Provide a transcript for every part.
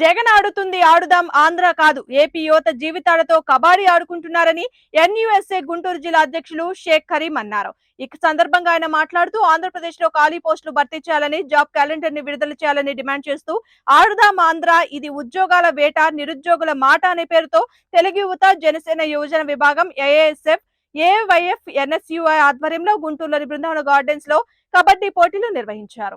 జగన్ ఆడుతుంది ఆడుదాం ఆంధ్ర కాదు. ఏపీ యువత జీవితాలతో కబాడీ ఆడుకుంటున్నారని ఎన్యుఎస్ఏ గుంటూరు జిల్లా అధ్యక్షులు షేక్ కరీం అన్నారు. ఈ సందర్భంగా ఆయన మాట్లాడుతూ ఆంధ్రప్రదేశ్లో ఖాళీ పోస్టులు భర్తీ చేయాలని జాబ్ క్యాలెండర్ని విడుదల చేయాలని డిమాండ్ చేస్తూ ఆడుదాం ఆంధ్ర ఇది ఉద్యోగాల వేట నిరుద్యోగుల మాట అనే పేరుతో తెలుగు యువత జనసేన యువజన విభాగం ఏఏఎస్ఎఫ్ ఏవైఎఫ్ ఎన్ఎస్యుఐ ఆధ్వర్యంలో గుంటూరులోని బృందావన గార్డెన్స్లో కబడ్డీ పోటీలు నిర్వహించారు.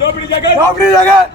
దోపిడీ జగన్